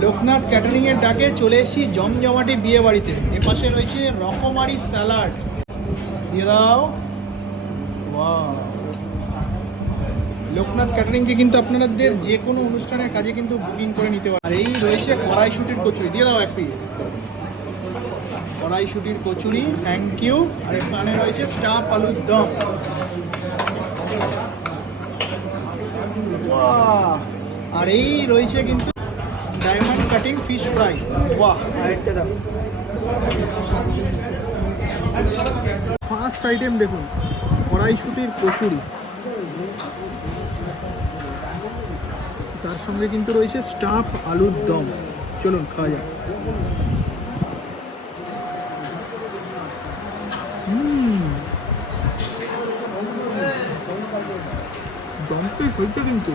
Loknath catering এর ডাকে চলে এসেছি জমজমাটি বিয়ে বাড়িতে। এপাশে রয়েছে রকমারি স্যালাড, দিয়ে দাও। ওয়াও, লোকনাথ ক্যাটারিংকে কিন্তু আপনাদের যে কোনো অনুষ্ঠানের কাজে কিন্তু বুকিং করে নিতে পারেন। আর এই রয়েছে কড়াইশুটির কচুরি, দিয়ে দাও এক পিস কড়াইশুটির কচুরি, থ্যাংক ইউ। আর এখানে রয়েছে স্টাফ আলুর দম। ওয়াহ, আর এই রয়েছে কিন্তু ডায়মন্ড কাটিং ফিশ ফ্রাই। বাহ, আরেকটা দাও। ফার্স্ট আইটেম দেখুন, কড়াইশুটির কচুরি, তার সঙ্গে কিন্তু রয়েছে স্টাফ আলুর দম। চলুন খাওয়া যাক। দমটা হয়েছে কিন্তু